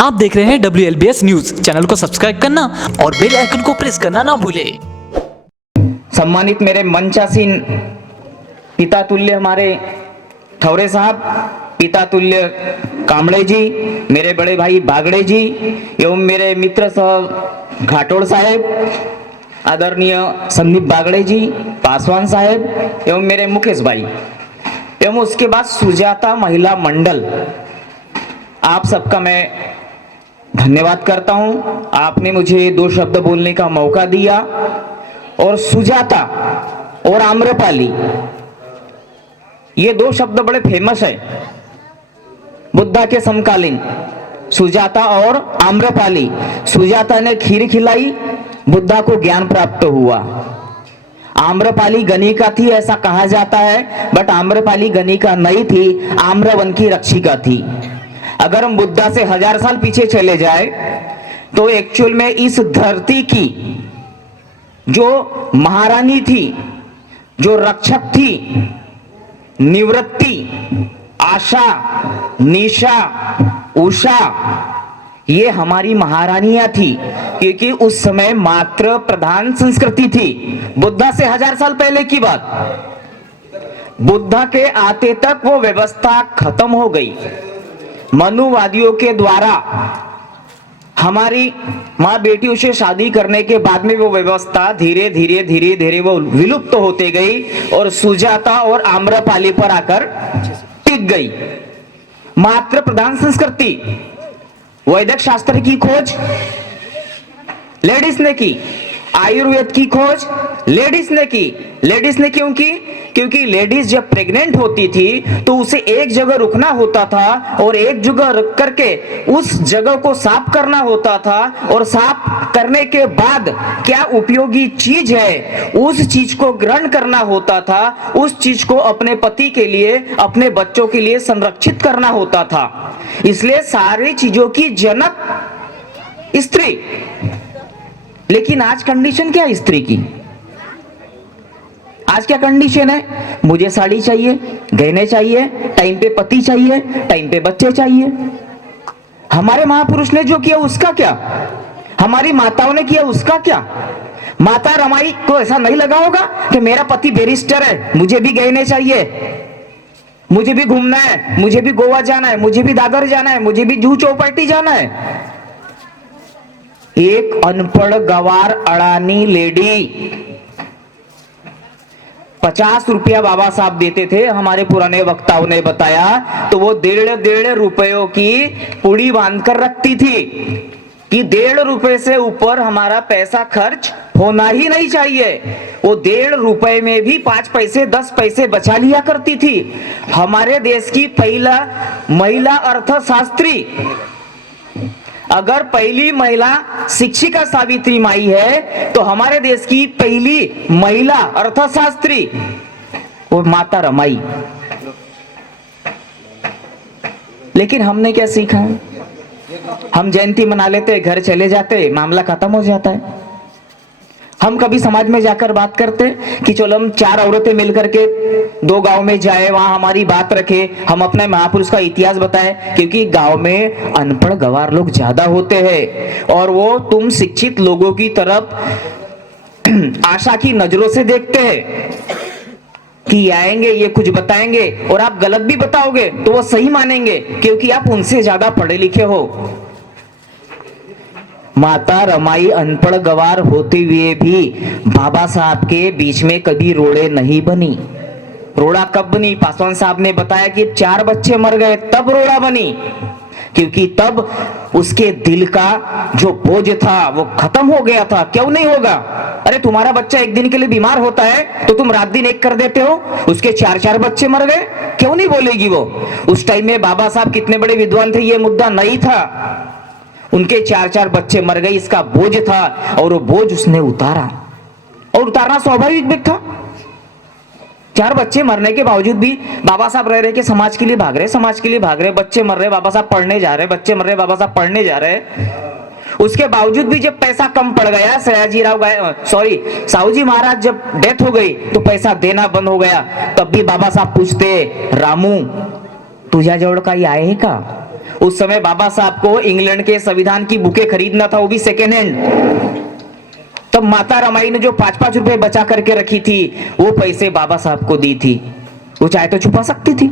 आप देख रहे हैं WLBS न्यूज। चैनल को सब्सक्राइब करना और बेल आइकन को प्रेस करना ना भूलें। सम्मानित मेरे मंचासीन पिता तुल्य हमारे ठौरे साहब, पिता तुल्य कामड़े जी, मेरे बड़े भाई बागड़े जी एवं मेरे मित्र साहब घाटोड़ साहेब, आदरणीय संदीप बागड़े जी, पासवान साहेब एवं मेरे मुकेश भाई एवं उसके बाद सुजाता महिला मंडल, आप सबका मैं धन्यवाद करता हूं। आपने मुझे दो शब्द बोलने का मौका दिया। और सुजाता और आम्रपाली, ये दो शब्द बड़े फेमस है बुद्धा के समकालीन। सुजाता और आम्रपाली, सुजाता ने खीर खिलाई, बुद्धा को ज्ञान प्राप्त हुआ। आम्रपाली गणिका थी ऐसा कहा जाता है, बट आम्रपाली गणिका नहीं थी, आम्रवन की रक्षिका थी। अगर हम बुद्धा से 1000 साल पीछे चले जाए तो एक्चुअल में इस धरती की जो महारानी थी, जो रक्षक थी, निवृत्ति, आशा, निशा, उषा, ये हमारी महारानियां थी, क्योंकि उस समय मात्र प्रधान संस्कृति थी। बुद्धा से 1000 साल पहले की बात, बुद्धा के आते तक वो व्यवस्था खत्म हो गई। मनुवादियों के द्वारा हमारी माँ बेटियों से शादी करने के बाद में वो व्यवस्था धीरे धीरे वो विलुप्त होते गई और सुजाता और आम्रपाली पर आकर टिक गई। मात्र प्रधान संस्कृति, वैदिक शास्त्र की खोज लेडीज ने की, आयुर्वेद की खोज लेडीज ने की। लेडीज ने क्यों की? क्योंकि लेडीज जब प्रेग्नेंट होती थी तो उसे एक जगह रुकना होता था और एक जगह रुक करके उस जगह को साफ करना होता था, और साफ करने के बाद क्या उपयोगी चीज है उस चीज को ग्रहण करना होता था, उस चीज को अपने पति के लिए, अपने बच्चों के लिए संरक्षित करना होता था। इसलिए सारी चीजों की जनक स्त्री। लेकिन आज कंडीशन क्या है स्त्री की? आज क्या कंडीशन है? मुझे साड़ी चाहिए, गहने चाहिए, टाइम पे पति चाहिए, टाइम पे बच्चे चाहिए। हमारे महापुरुष ने जो किया उसका क्या? हमारी माताओं ने किया उसका क्या? माता रमाई को ऐसा नहीं लगा होगा कि मेरा पति बैरिस्टर है, मुझे भी गहने चाहिए, मुझे भी घूमना है, मुझे भी गोवा जाना है, मुझे भी दादर जाना है, मुझे भी जूहू चौपाटी जाना है। एक अनपढ़ गवार अड़ानी लेडी 50 रुपया बाबा साहब देते थे, हमारे पुराने वक्ताओं ने बताया, तो वो 1.5 रुपयों की पुड़ी बांधकर रखती थी कि 1.5 रुपए से ऊपर हमारा पैसा खर्च होना ही नहीं चाहिए। वो 1.5 रुपए में भी 5 पैसे 10 पैसे बचा लिया करती थी। हमारे देश की पहला महिला अर्थशास्त्री, अगर पहली महिला शिक्षिका सावित्री माई है तो हमारे देश की पहली महिला अर्थशास्त्री वो माता रमाई। लेकिन हमने क्या सीखा है? हम जयंती मना लेते, घर चले जाते, मामला खत्म हो जाता है। हम कभी समाज में जाकर बात करते कि चलो हम 4 औरतें मिलकर के 2 गांव में जाए, वहां हमारी बात रखे, हम अपने महापुरुष का इतिहास बताएं, क्योंकि गांव में अनपढ़ गवार लोग ज्यादा होते हैं और वो तुम शिक्षित लोगों की तरफ आशा की नजरों से देखते हैं कि आएंगे ये कुछ बताएंगे, और आप गलत भी बताओगे तो वो सही मानेंगे क्योंकि आप उनसे ज्यादा पढ़े लिखे हो। माता रमाई अनपढ़ गवार होते हुए भी बाबा साहब के बीच में कभी रोड़े नहीं बनी। रोड़ा कब बनी? पासवान साहब ने बताया कि 4 बच्चे मर गए तब रोड़ा बनी, क्योंकि तब उसके दिल का जो बोझ था वो खत्म हो गया था। क्यों नहीं होगा? अरे तुम्हारा बच्चा एक दिन के लिए बीमार होता है तो तुम रात दिन एक कर देते हो, उसके 4 बच्चे मर गए, क्यों नहीं बोलेगी वो? उस टाइम में बाबा साहब कितने बड़े विद्वान थे, ये मुद्दा नहीं था। उनके 4 बच्चे मर गए, इसका बोझ था और वो बोझ उसने उतारा, और उतारना स्वाभाविक भी था। 4 बच्चे मरने के बावजूद भी बाबा साहब रह रहे कि समाज के लिए भाग रहे, समाज के लिए भाग रहे, बच्चे मर रहे, बाबा साहब पढ़ने जा रहे, बच्चे मर रहे, बाबा साहब पढ़ने जा रहे। उसके बावजूद भी जब पैसा कम पड़ गया, साहू जी महाराज जब डेथ हो गई तो पैसा देना बंद हो गया, तब भी बाबा साहब पूछते, रामू तुझ्या जवळ काही आहे का? उस समय बाबा साहब को इंग्लैंड के संविधान की बुकें खरीदना था, वो भी सेकेंड हैंड। तब माता रमाई ने जो 5-5 रुपए बचा करके रखी थी, वो पैसे बाबा साहब को दी थी। वो चाहे तो छुपा सकती थी।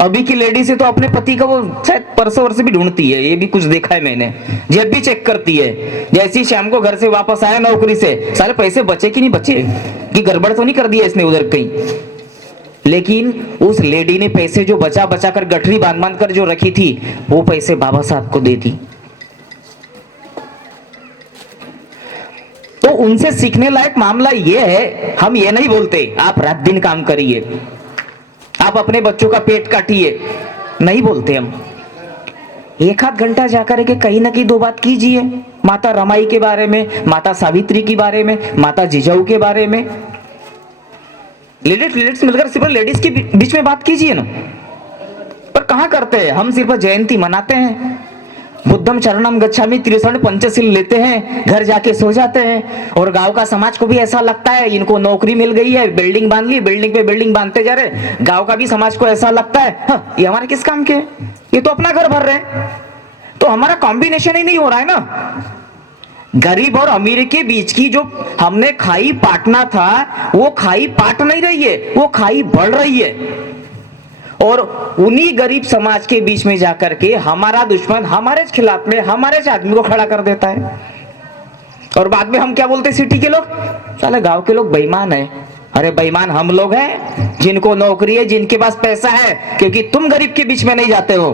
अभी की लेडी से तो अपने पति का वो शायद परसों वर्ष भी ढूंढती है, ये भी कुछ देखा है मैंने, जेब भी चेक करती है। जैसे ही शाम को घर से वापस आया नौकरी से, सारे पैसे बचे कि नहीं बचे, कि गड़बड़ तो नहीं कर दिया इसने उधर कहीं। लेकिन उस लेडी ने पैसे जो बचा बचा कर गठरी बांध बांध कर जो रखी थी, वो पैसे बाबा साहब को दे दी। तो उनसे सीखने लायक मामला ये है, हम ये नहीं बोलते आप रात दिन काम करिए, आप अपने बच्चों का पेट काटिए, नहीं बोलते हम। एक आध घंटा जाकर के कहीं ना कहीं 2 बात कीजिए, माता रमाई के बारे में, माता सावित्री के बारे में, माता जिजाऊ के बारे में। लेडीज मिलकर सिर्फ लेडीज के बीच में बात कीजिए ना। पर कहां करते हैं हम, सिर्फ जयंती मनाते हैं, बुद्धम शरणम गच्छामि 63 पंचशील लेते हैं, घर जाके सो जाते हैं। और गांव का समाज को भी ऐसा लगता है इनको नौकरी मिल गई है, बिल्डिंग बांध ली, बिल्डिंग पे बिल्डिंग बांधते जा रहे। गांव का भी समाज को ऐसा लगता है हाँ, ये हमारे किस काम के, ये तो अपना घर भर रहे हैं। तो हमारा कॉम्बिनेशन ही नहीं हो रहा है ना। गरीब और अमीर के बीच की जो हमने खाई पाटना था, वो खाई पाट नहीं रही है, वो खाई बढ़ रही है। और उन्हीं गरीब समाज के बीच में जाकर के हमारा दुश्मन हमारे खिलाफ में हमारे आदमी को खड़ा कर देता है। और बाद में हम क्या बोलते हैं सिटी के लोग, साले गांव के लोग बेईमान है। अरे बेईमान हम लोग हैं जिनको नौकरी है, जिनके पास पैसा है, क्योंकि तुम गरीब के बीच में नहीं जाते हो।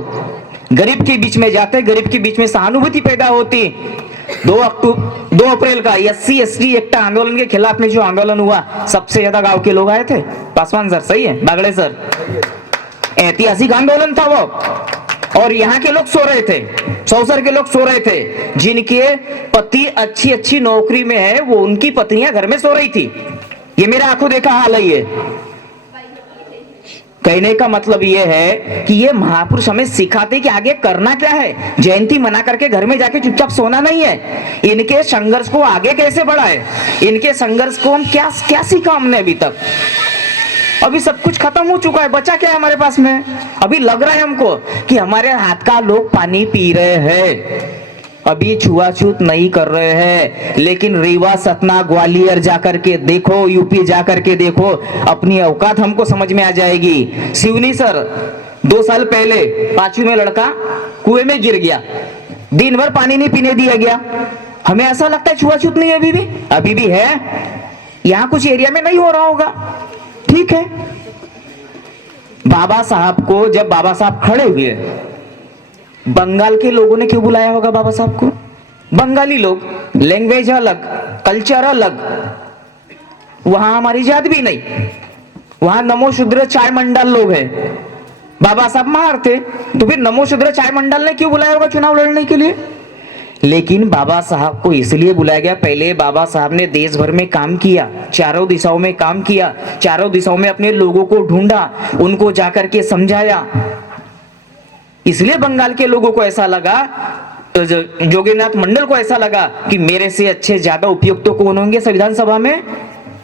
गरीब के बीच में जाते, गरीब के बीच में सहानुभूति पैदा होती। 2 अप्रैल का SC/ST एक्ट आंदोलन के खिलाफ में जो आंदोलन हुआ, सबसे ज्यादा गांव के लोग आए थे। पासवान सर सही है, बागड़े सर, ऐतिहासिक आंदोलन था वो। और यहाँ के लोग सो रहे थे, सौसर के लोग सो रहे थे, जिनके पति अच्छी अच्छी नौकरी में है, वो उनकी पत्नियां घर में सो रही थी। ये मेरा आंखों देखा हाल है। ये कहने का मतलब ये है कि ये महापुरुष हमें सिखाते कि आगे करना क्या है। जयंती मना करके घर में जाके चुपचाप सोना नहीं है। इनके संघर्ष को आगे कैसे बढ़ाए, इनके संघर्ष को हम क्या सीखा हमने अभी तक। अभी सब कुछ खत्म हो चुका है, बचा क्या है हमारे पास में। अभी लग रहा है हमको कि हमारे हाथ का लोग पानी पी रहे हैं, अभी छुआछूत नहीं कर रहे हैं। लेकिन रीवा, सतना, ग्वालियर जाकर के देखो, यूपी जाकर के देखो, अपनी औकात हमको समझ में आ जाएगी। शिवनी सर 2 साल पहले 5वीं में लड़का कुएं में गिर गया, दिन भर पानी नहीं पीने दिया गया। हमें ऐसा लगता है छुआछूत नहीं है, अभी भी है। यहाँ कुछ एरिया में नहीं हो रहा होगा, ठीक है। बाबा साहब को जब बाबा साहब खड़े हुए, बंगाल के लोगों ने क्यों बुलाया होगा बाबा साहब को? बंगाली लोग, लैंग्वेज अलग, कल्चर अलग, वहां हमारी जात भी नहीं, वहां नमो शूद्र चाय मंडल लोग हैं। बाबा साहब मार थे, तो फिर नमो शूद्र चाय मंडल ने क्यों बुलाया होगा चुनाव लड़ने के लिए? लेकिन बाबा साहब को इसलिए बुलाया गया, पहले बाबा साहब ने देश भर में काम किया, चारों दिशाओं में काम किया, चारों दिशाओं में अपने लोगों को ढूंढा, उनको जाकर के समझाया। इसलिए बंगाल के लोगों को ऐसा लगा, जोगीनाथ मंडल को ऐसा लगा कि मेरे से अच्छे ज्यादा उपयुक्त तो कौन होंगे संविधान सभा में,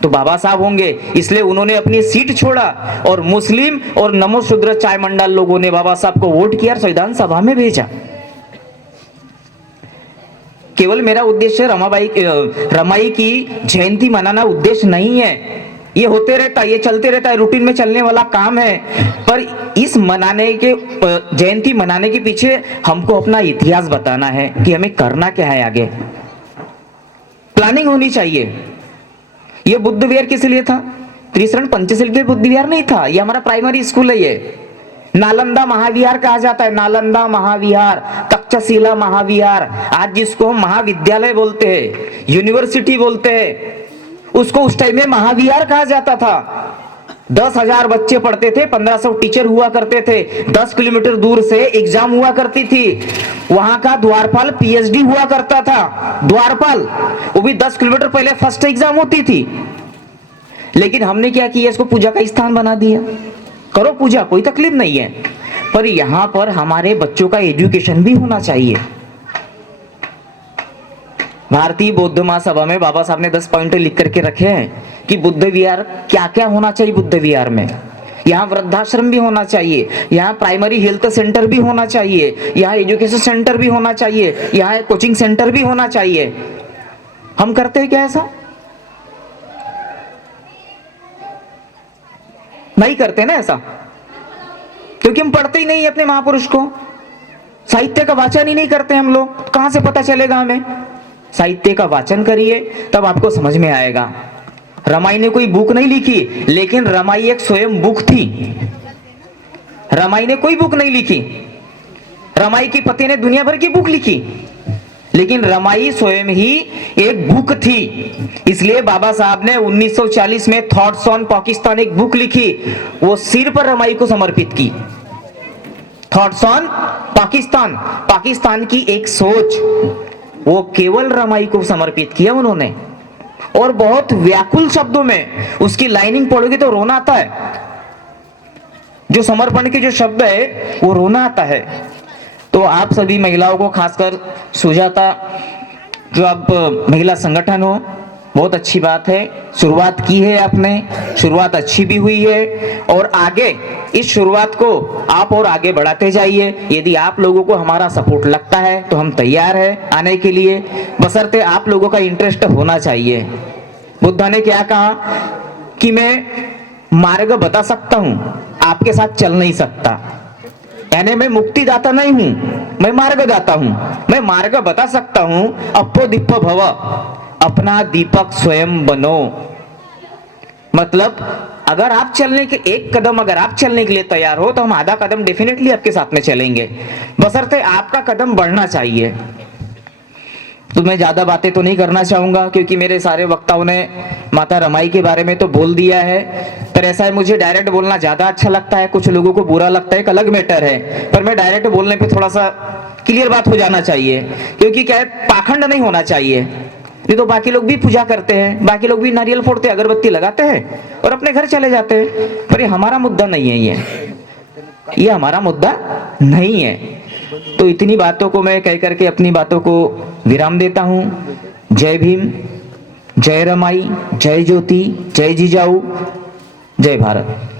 तो बाबा साहब होंगे। इसलिए उन्होंने अपनी सीट छोड़ा और मुस्लिम और नमो शूद्र चाय मंडल लोगों ने बाबा साहब को वोट किया और संविधान सभा में भेजा। केवल मेरा उद्देश्य रमाई की जयंती मनाना उद्देश्य नहीं है, ये होते रहता है, ये चलते रहता है, रूटीन में चलने वाला काम है। पर इस मनाने के जयंती मनाने के पीछे हमको अपना इतिहास बताना है कि हमें करना क्या है, आगे प्लानिंग होनी चाहिए। ये बुद्ध विहार किस लिए था? 63 पंचशील के बुद्ध विहार नहीं था, ये हमारा प्राइमरी स्कूल है। ये नालंदा महाविहार कहा जाता है, नालंदा महाविहार, तक्षशिला महाविहार, आज जिसको हम महाविद्यालय बोलते हैं, यूनिवर्सिटी बोलते हैं, उसको उस टाइम में महाविहार कहा जाता था। 10,000 बच्चे पढ़ते थे, 1500 टीचर हुआ करते थे, 10 किलोमीटर दूर से एग्जाम हुआ करती थी। वहां का द्वारपाल PhD हुआ करता था, द्वारपाल, वो भी 10 किलोमीटर पहले फर्स्ट एग्जाम होती थी। लेकिन हमने क्या किया, इसको पूजा का स्थान बना दिया। करो पूजा, कोई तकलीफ नहीं है, पर यहां पर हमारे बच्चों का एजुकेशन भी होना चाहिए। भारतीय बौद्ध महासभा में बाबा साहब ने 10 पॉइंट लिख करके रखे हैं कि बुद्ध विहार क्या क्या होना चाहिए बुद्ध विहार में। यहाँ वृद्धाश्रम भी होना चाहिए, यहाँ प्राइमरी हेल्थ सेंटर भी होना चाहिए, यहाँ एजुकेशन सेंटर भी होना चाहिए, यहाँ कोचिंग सेंटर भी होना चाहिए। हम करते हैं क्या ऐसा? नहीं करते ना ऐसा, क्योंकि हम पढ़ते ही नहीं अपने महापुरुष को, साहित्य का वाचन ही नहीं करते हम लोग। कहां से पता चलेगा हमें? साहित्य का वाचन करिए तब आपको समझ में आएगा। रमाई ने कोई बुक नहीं लिखी, लेकिन रमाई एक स्वयं बुक थी। रमाई ने कोई बुक नहीं लिखी, रमाई के पति ने दुनिया भर की बुक लिखी, लेकिन रमाई स्वयं ही एक बुक थी। इसलिए बाबा साहब ने 1940 में थॉट्स ऑन पाकिस्तान एक बुक लिखी, वो सिर्फ रमाई को समर्पित की। थॉट्स ऑन पाकिस्तान, पाकिस्तान की एक सोच, वो केवल रमाई को समर्पित किया उन्होंने। और बहुत व्याकुल शब्दों में उसकी लाइनिंग पढ़ोगे तो रोना आता है। जो समर्पण के जो शब्द है वो रोना आता है। तो आप सभी महिलाओं को, खासकर सुजाता जो आप महिला संगठन हो, बहुत अच्छी बात है, शुरुआत की है आपने, शुरुआत अच्छी भी हुई है और आगे इस शुरुआत को आप और आगे बढ़ाते जाइए। यदि आप लोगों को हमारा सपोर्ट लगता है तो हम तैयार हैं आने के लिए, बशर्ते आप लोगों का इंटरेस्ट होना चाहिए। बुद्धा ने क्या कहा कि मैं मार्ग बता सकता हूं, आपके साथ चल नहीं सकता। यानी मैं मुक्तिदाता नहीं हूं, मैं मार्गदाता हूं। मैं मार्ग बता सकता हूं। अप्पो दीप भव, अपना दीपक स्वयं बनो। मतलब अगर आप चलने के एक कदम अगर आप चलने के लिए तैयार हो तो हम आधा कदम डेफिनेटली आपके साथ में चलेंगे, बशर्ते आपका कदम बढ़ना चाहिए। तो मैं ज्यादा बातें तो नहीं करना चाहूंगा, क्योंकि मेरे सारे वक्ताओं ने माता रमाई के बारे में तो बोल दिया है। पर ऐसा है, मुझे डायरेक्ट बोलना ज्यादा अच्छा लगता है, कुछ लोगों को बुरा लगता है, एक अलग मैटर है। पर मैं डायरेक्ट बोलने पे थोड़ा सा क्लियर बात हो जाना चाहिए, क्योंकि क्या है, पाखंड नहीं होना चाहिए। ये तो बाकी लोग भी पूजा करते हैं, बाकी लोग भी नारियल फोड़ते, अगरबत्ती लगाते हैं और अपने घर चले जाते हैं। पर ये हमारा मुद्दा नहीं है, ये हमारा मुद्दा नहीं है। तो इतनी बातों को मैं कह करके अपनी बातों को विराम देता हूं। जय भीम, जय रमाई, जय ज्योति, जय जिजाऊ, जय भारत।